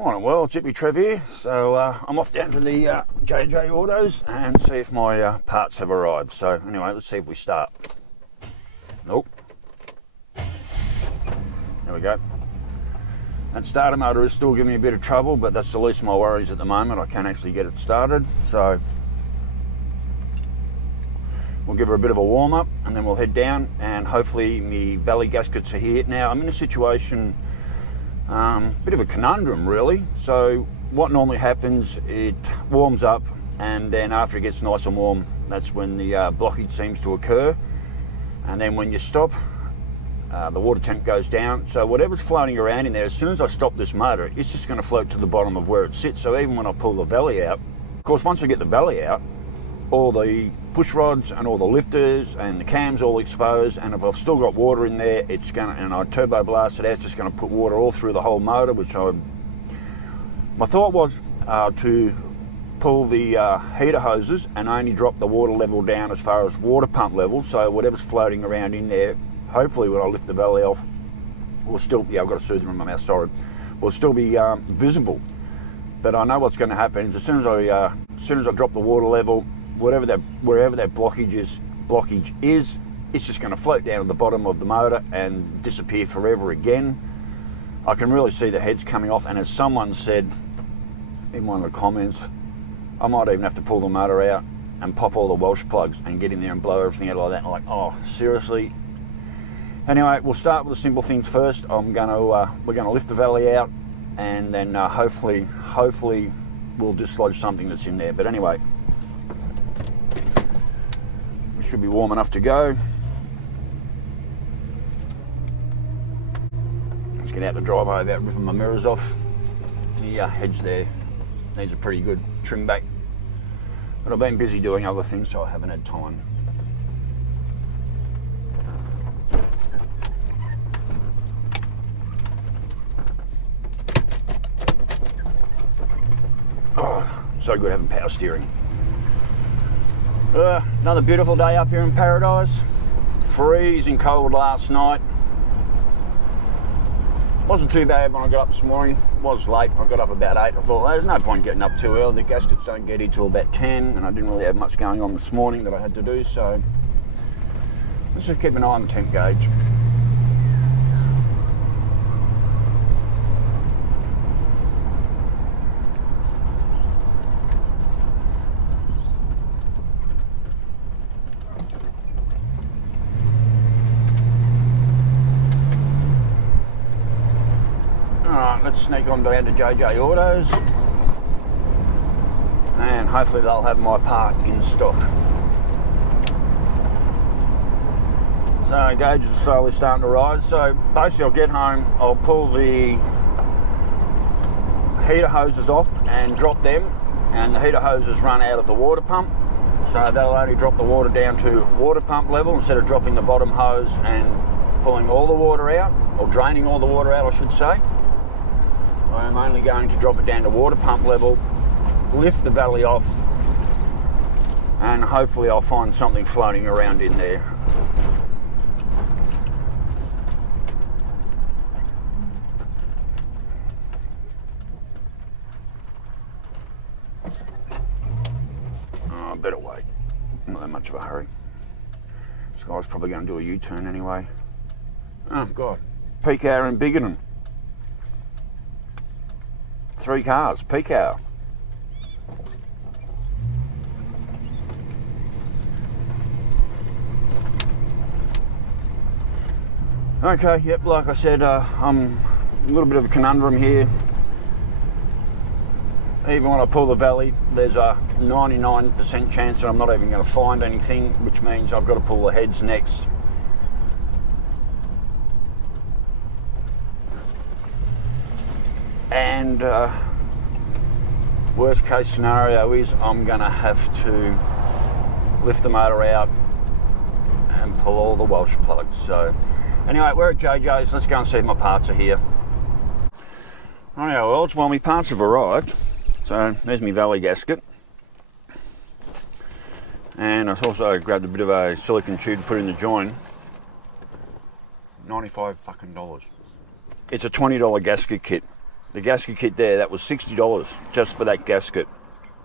Morning, well, it's Hippy Trev here. So I'm off down to the JJ Autos and see if my parts have arrived. So anyway, let's see if we start. Nope. There we go. That starter motor is still giving me a bit of trouble, but that's the least of my worries at the moment. I can actually get it started. So we'll give her a bit of a warm up and then we'll head down, and hopefully my valley gaskets are here. Now I'm in a situation, bit of a conundrum really. So what normally happens, it warms up, and then after it gets nice and warm, that's when the blockage seems to occur. And then when you stop, the water temp goes down. So whatever's floating around in there, as soon as I stop this motor, it's just going to float to the bottom of where it sits. So even when I pull the valley out, of course once I get the valley out, all the push rods and all the lifters and the cams all exposed, and if I've still got water in there, it's going to, and I turbo blast it out, it's just going to put water all through the whole motor, which my thought was to pull the heater hoses and only drop the water level down as far as water pump level, so whatever's floating around in there, hopefully when I lift the valley off, will still, yeah, I've got a soother in my mouth, sorry, will still be visible. But I know what's going to happen is as soon as I drop the water level, wherever that blockage is, it's just going to float down to the bottom of the motor and disappear forever again. I can really see the heads coming off, and as someone said in one of the comments, I might even have to pull the motor out and pop all the Welsh plugs and get in there and blow everything out like that. I'm like, oh, seriously? Anyway, we'll start with the simple things first. We're going to lift the valley out, and then hopefully we'll dislodge something that's in there. But anyway, it should be warm enough to go. Let's get out the driveway without ripping my mirrors off. The hedge there needs a pretty good trim back, but I've been busy doing other things, so I haven't had time. Oh, so good having power steering. Another beautiful day up here in paradise. Freezing cold last night. Wasn't too bad when I got up this morning. Was late. I got up about 8. I thought, well, there's no point getting up too early. The gaskets don't get in till about 10, and I didn't really have much going on this morning that I had to do, so let's just keep an eye on the temp gauge. Let's sneak on down to JJ Autos, and hopefully they'll have my part in stock. So gauges are slowly starting to rise. So basically I'll get home, I'll pull the heater hoses off and drop them, and the heater hoses run out of the water pump, so they'll only drop the water down to water pump level instead of dropping the bottom hose and pulling all the water out, or draining all the water out I should say. I'm only going to drop it down to water pump level, lift the valley off, and hopefully I'll find something floating around in there. Oh, I better wait. Not that much of a hurry. This guy's probably going to do a U-turn anyway. Oh, God. Peak hour in Biggin. 3 cars, peak hour. Okay, yep, like I said, I'm a little bit of a conundrum here. Even when I pull the valley, there's a 99% chance that I'm not even going to find anything, which means I've got to pull the heads next. And worst case scenario is I'm going to have to lift the motor out and pull all the Welsh plugs. So anyway, we're at JJ's. Let's go and see if my parts are here. Alright, well, my parts have arrived. So there's my valley gasket. And I've also grabbed a bit of a silicone tube to put in the joint. $95 fucking dollars. It's a $20 gasket kit. The gasket kit there, that was $60 just for that gasket.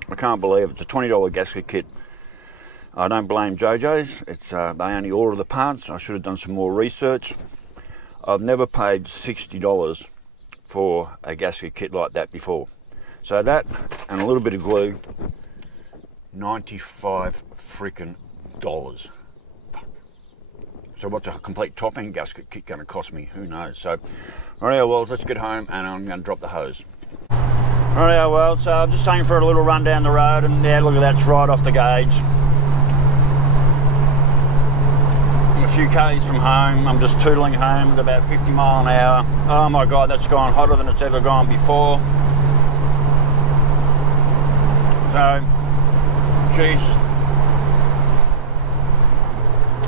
I can't believe it's a $20 gasket kit. I don't blame JoJo's. It's they only order the parts. I should have done some more research. I've never paid $60 for a gasket kit like that before. So that and a little bit of glue, $95 freaking dollars. So what's a complete top end gasket kit going to cost me? Who knows? So, alright, well, let's get home and I'm going to drop the hose. Alright, well, so I'm just taking for a little run down the road, and yeah, look at that, it's right off the gauge. I'm a few k's from home. I'm just tootling home at about 50 mile an hour. Oh my god, that's gone hotter than it's ever gone before. So, Jesus.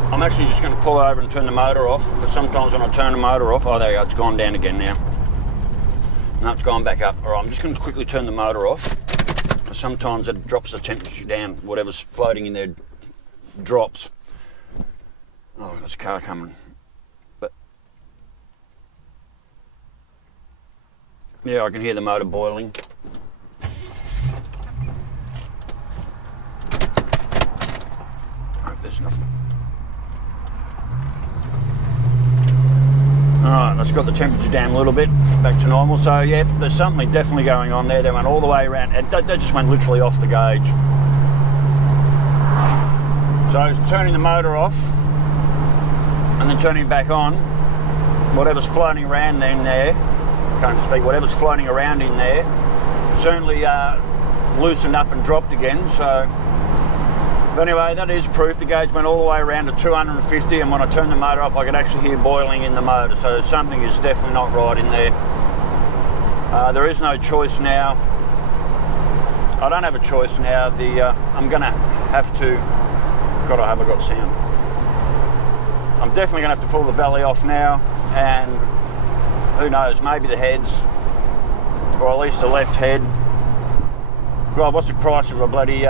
I'm actually just going to pull over and turn the motor off, because sometimes when I turn the motor off, oh there you go, it's gone down again now. No, it's gone back up. Alright, I'm just going to quickly turn the motor off, because sometimes it drops the temperature down. Whatever's floating in there drops. Oh, there's a car coming. But yeah, I can hear the motor boiling. Hope there's nothing. Alright, that's got the temperature down a little bit, back to normal. So yeah, there's something definitely going on there. They went all the way around, and they just went literally off the gauge. So I was turning the motor off, and then turning it back on. Whatever's floating around in there, can't speak, whatever's floating around in there, certainly loosened up and dropped again. So, but anyway, that is proof. The gauge went all the way around to 250, and when I turned the motor off, I could actually hear boiling in the motor. So something is definitely not right in there. There is no choice now. I don't have a choice now. I'm gonna have to. God, I hope I got sound. I'm definitely gonna have to pull the Valley off now, and who knows? Maybe the heads, or at least the left head. God, what's the price of a bloody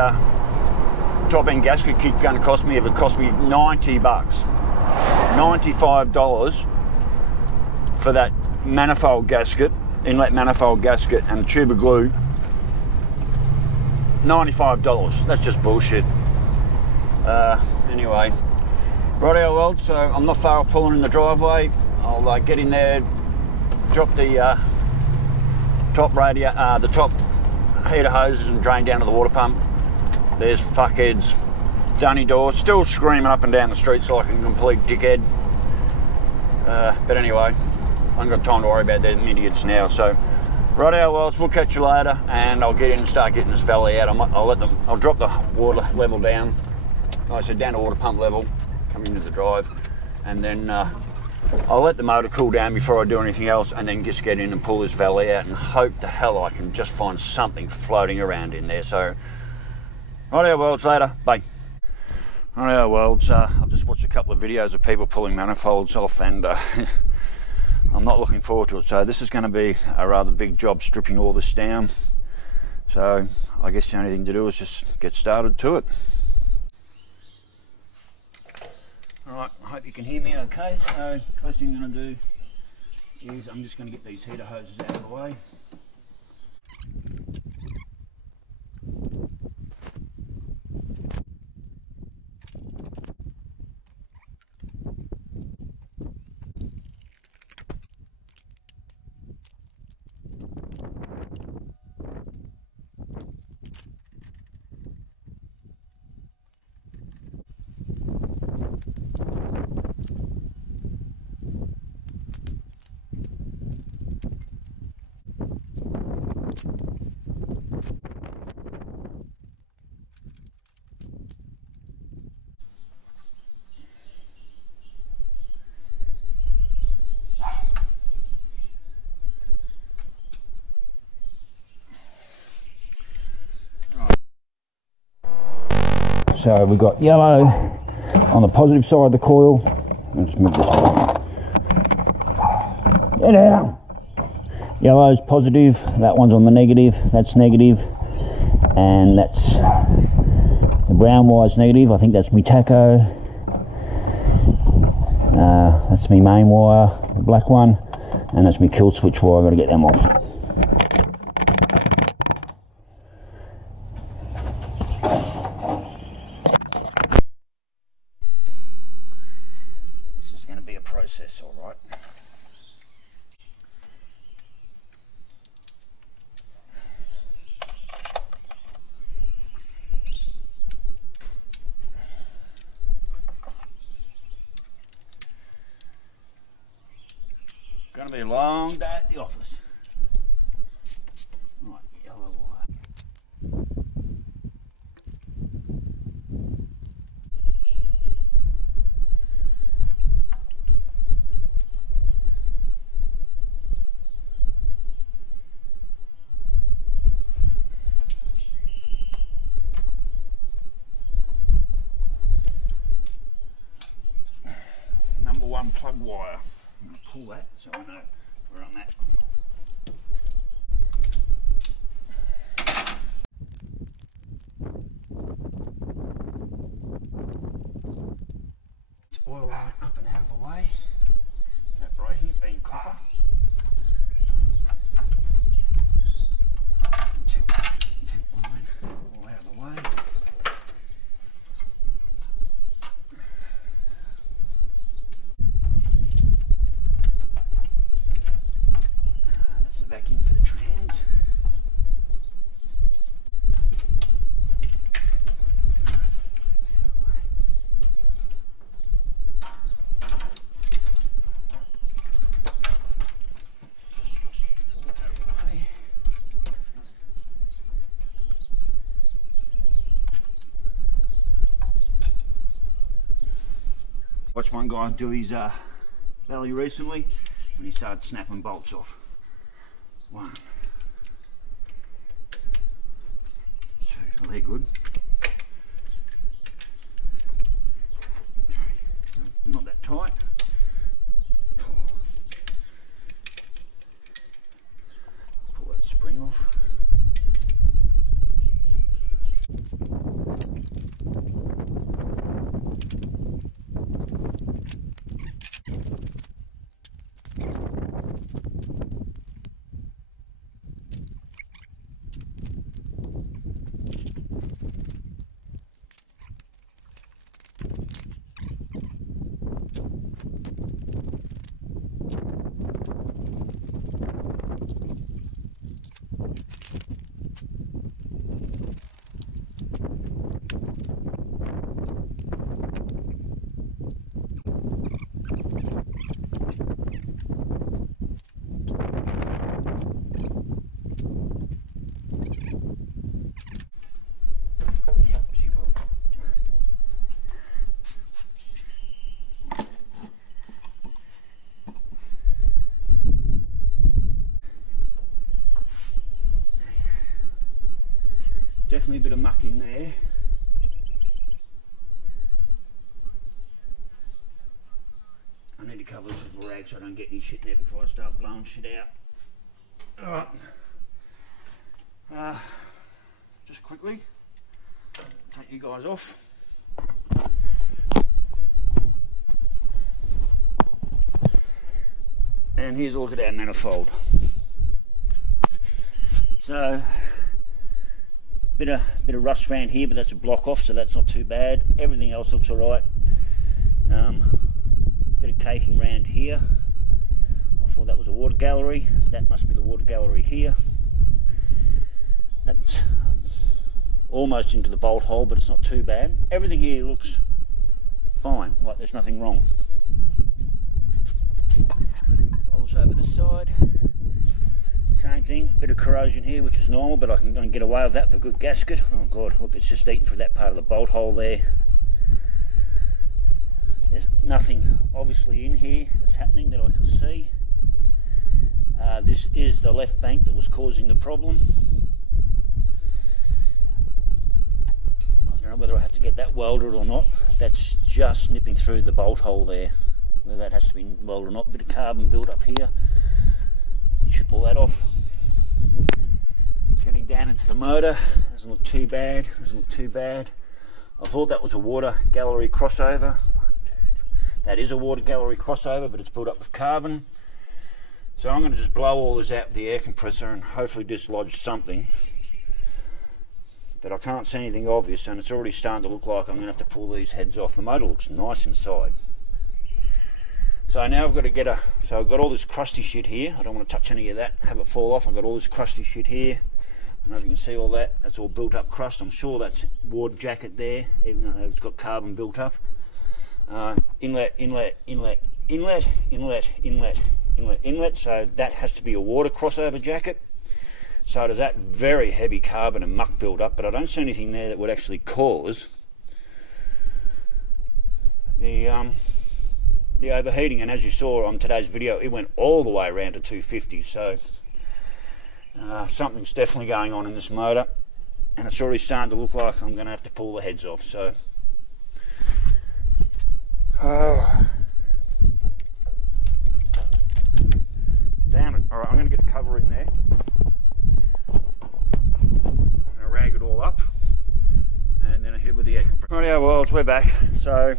top end gasket kit going to cost me? If it cost me $90, $95 for that manifold gasket, inlet manifold gasket, and a tube of glue. $95. That's just bullshit. Anyway, righto, well, so I'm not far off pulling in the driveway. I'll get in there, drop the top heater hoses and drain down to the water pump. There's fuckheads, dunny door, still screaming up and down the streets like a complete dickhead. But anyway, I ain't got time to worry about them idiots now. So, righto, well, we'll catch you later, and I'll get in and start getting this Valley out. I'll drop the water level down. Like I said, down to water pump level, coming into the drive, and then I'll let the motor cool down before I do anything else, and then just get in and pull this Valley out and hope to hell I can just find something floating around in there. So, righto, worlds, later, bye. Righto, worlds, I've just watched a couple of videos of people pulling manifolds off, and I'm not looking forward to it. So this is going to be a rather big job, stripping all this down. So I guess the only thing to do is just get started to it. Alright, I hope you can hear me okay. So first thing I'm going to do is I'm just going to get these heater hoses out of the way. So we've got yellow on the positive side of the coil. Let's move this one. Get out. Yellow's positive, that one's on the negative, that's negative, and that's the brown wire's negative. I think that's my taco. That's my main wire, the black one, and that's my kill switch wire. I've got to get them off. process all right. Gonna be a long day at the office. Right, yellow wire. Number 1 plug wire. I'm going to pull that so I know where I'm at. It's oil line up and out of the way. That braking it being copper. Temp line all out of the way. Vacuum for the trans. Watched one guy do his Valley recently and he started snapping bolts off. 1, 2, well, they're good. 3, not that tight. 4, pull that spring off. Definitely a bit of muck in there. I need to cover this with a rag so I don't get any shit in there before I start blowing shit out. Alright. Just quickly, take you guys off. And here's a look at our manifold. So, bit of rust around here, but that's a block off, so that's not too bad. Everything else looks alright. Bit of caking around here. I thought that was a water gallery. That must be the water gallery here. That's almost into the bolt hole, but it's not too bad. Everything here looks fine, like there's nothing wrong. Holes over the side. Same thing, bit of corrosion here, which is normal, but I can get away with that with a good gasket. Oh god, look, it's just eating through that part of the bolt hole there. There's nothing obviously in here that's happening that I can see. This is the left bank that was causing the problem. I don't know whether I have to get that welded or not. That's just nipping through the bolt hole there. Whether that has to be welded or not. Bit of carbon build up here. You should pull that off. Getting down into the motor, doesn't look too bad, I thought that was a water gallery crossover. That is a water gallery crossover, but it's built up with carbon. So I'm going to just blow all this out with the air compressor and hopefully dislodge something. But I can't see anything obvious, and it's already starting to look like I'm going to have to pull these heads off. The motor looks nice inside. So now I've got to get so I've got all this crusty shit here. I don't want to touch any of that, have it fall off. I've got all this crusty shit here. I don't know if you can see all that. That's all built up crust. I'm sure that's water jacket there, even though it's got carbon built up. Inlet, inlet, inlet, inlet, inlet, inlet, inlet, inlet. So that has to be a water crossover jacket. So it is that very heavy carbon and muck build up, but I don't see anything there that would actually cause the overheating. And as you saw on today's video, it went all the way around to 250. So something's definitely going on in this motor, and it's already starting to look like I'm going to have to pull the heads off. So damn it. All right, I'm going to get a cover in there. I'm going to rag it all up, and then I hit it with the air compressor. Rightio, well, we're back. So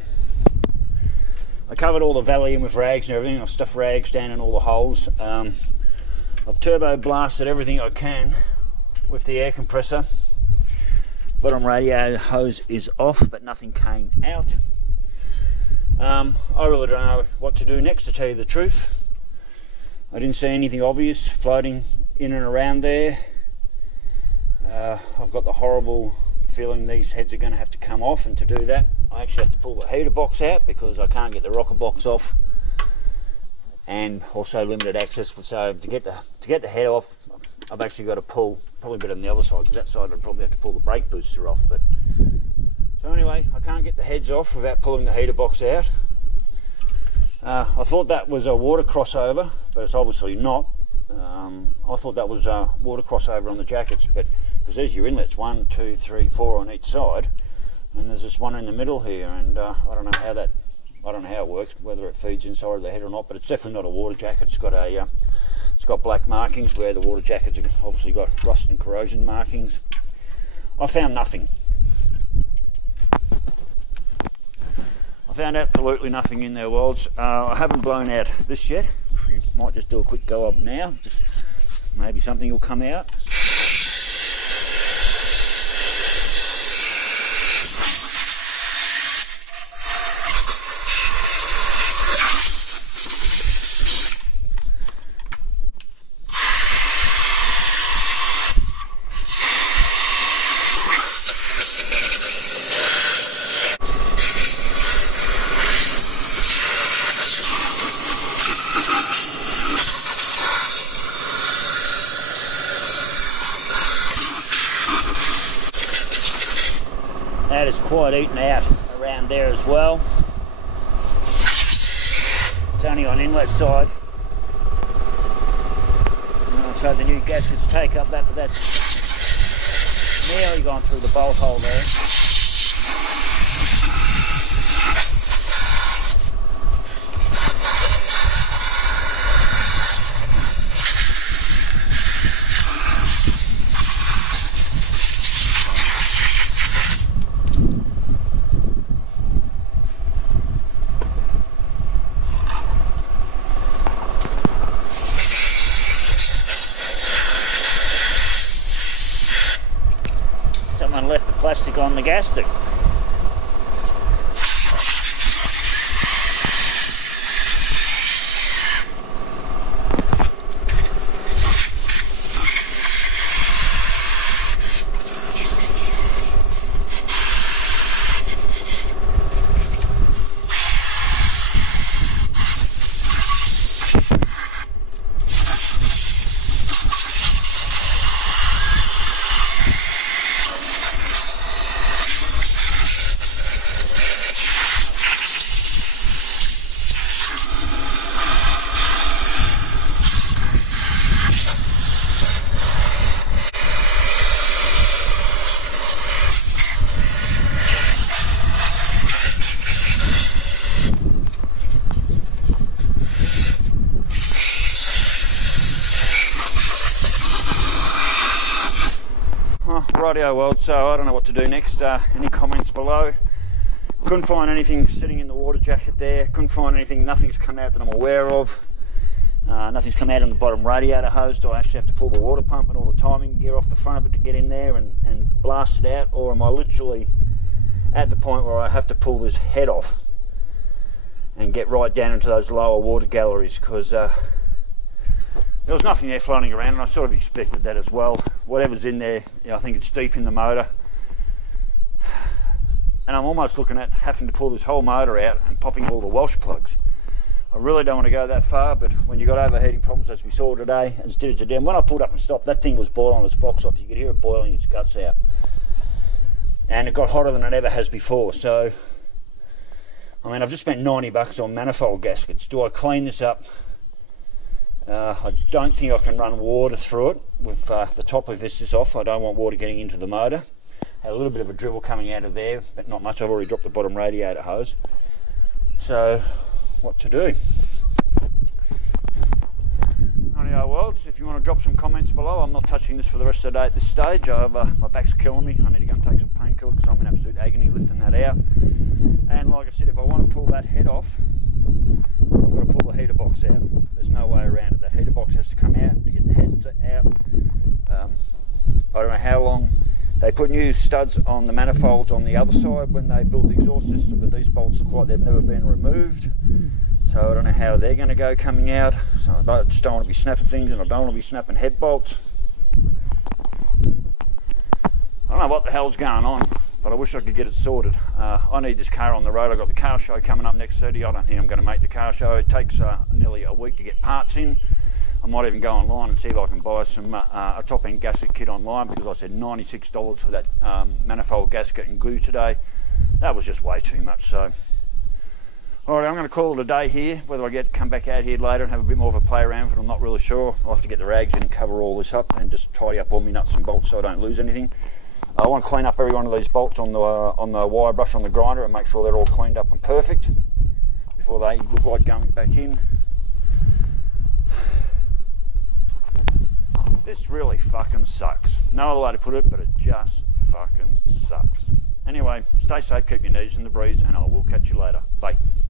I covered all the valley in with rags and everything. I've stuffed rags down in all the holes. I've turbo blasted everything I can with the air compressor. Bottom radio hose is off, but nothing came out. I really don't know what to do next, to tell you the truth. I didn't see anything obvious floating in and around there. I've got the horrible feeling these heads are going to have to come off, and to do that I actually have to pull the heater box out because I can't get the rocker box off, and also limited access. So to get the head off, I've actually got to pull probably better than the other side, because that side I'd probably have to pull the brake booster off. But so anyway, I can't get the heads off without pulling the heater box out. I thought that was a water crossover, but it's obviously not. I thought that was a water crossover on the jackets, but because there's your inlets, 1, 2, 3, 4 on each side, and there's this one in the middle here, and I don't know how it works, whether it feeds inside of the head or not, but it's definitely not a water jacket. It's got black markings where the water jackets have obviously got rust and corrosion markings. I found nothing. I found absolutely nothing in there, worlds. I haven't blown out this yet. We might just do a quick go up now. Just maybe something will come out. That is quite eaten out around there as well. It's only on inlet side. So the new gaskets take up that, but that's nearly gone through the bolt hole there. Someone left the plastic on the gasket. Rightio, well, so I don't know what to do next. Any comments below? Couldn't find anything sitting in the water jacket there. Couldn't find anything. Nothing's come out that I'm aware of. Nothing's come out in the bottom radiator hose. Do I actually have to pull the water pump and all the timing gear off the front of it to get in there and blast it out? Or am I literally at the point where I have to pull this head off and get right down into those lower water galleries, because there was nothing there floating around, and I sort of expected that as well. Whatever's in there, you know, I think it's deep in the motor, and I'm almost looking at having to pull this whole motor out and popping all the wash plugs. I really don't want to go that far, but when you've got overheating problems, as we saw today, as did it today, and when I pulled up and stopped, that thing was boiling its box off. You could hear it boiling its guts out, and it got hotter than it ever has before. So I mean, I've just spent $90 on manifold gaskets. Do I clean this up? I don't think I can run water through it with the top of this off. I don't want water getting into the motor. Had a little bit of a dribble coming out of there, but not much. I've already dropped the bottom radiator hose. So, what to do? Rightio, worlds, if you want to drop some comments below. I'm not touching this for the rest of the day at this stage. My back's killing me. I need to go and take some painkillers because I'm in absolute agony lifting that out. And like I said, if I want to pull that head off, I've got to pull the heater box out. There's no way around it. That heater box has to come out to get the head out. I don't know how long. They put new studs on the manifolds on the other side when they built the exhaust system, but these bolts look like they've never been removed. So I don't know how they're going to go coming out. So I just don't want to be snapping things, and I don't want to be snapping head bolts. I don't know what the hell's going on, but I wish I could get it sorted. I need this car on the road. I've got the car show coming up next Saturday. I don't think I'm going to make the car show. It takes nearly a week to get parts in. I might even go online and see if I can buy some a top-end gasket kit online, because I said $96 for that manifold gasket and glue today. That was just way too much. So, all right, I'm going to call it a day here. Whether I come back out here later and have a bit more of a play around with it, I'm not really sure. I'll have to get the rags in and cover all this up and just tidy up all my nuts and bolts so I don't lose anything. I want to clean up every one of these bolts on the wire brush on the grinder and make sure they're all cleaned up and perfect before they look like going back in. This really fucking sucks. No other way to put it, but it just fucking sucks. Anyway, stay safe, keep your knees in the breeze, and I will catch you later. Bye.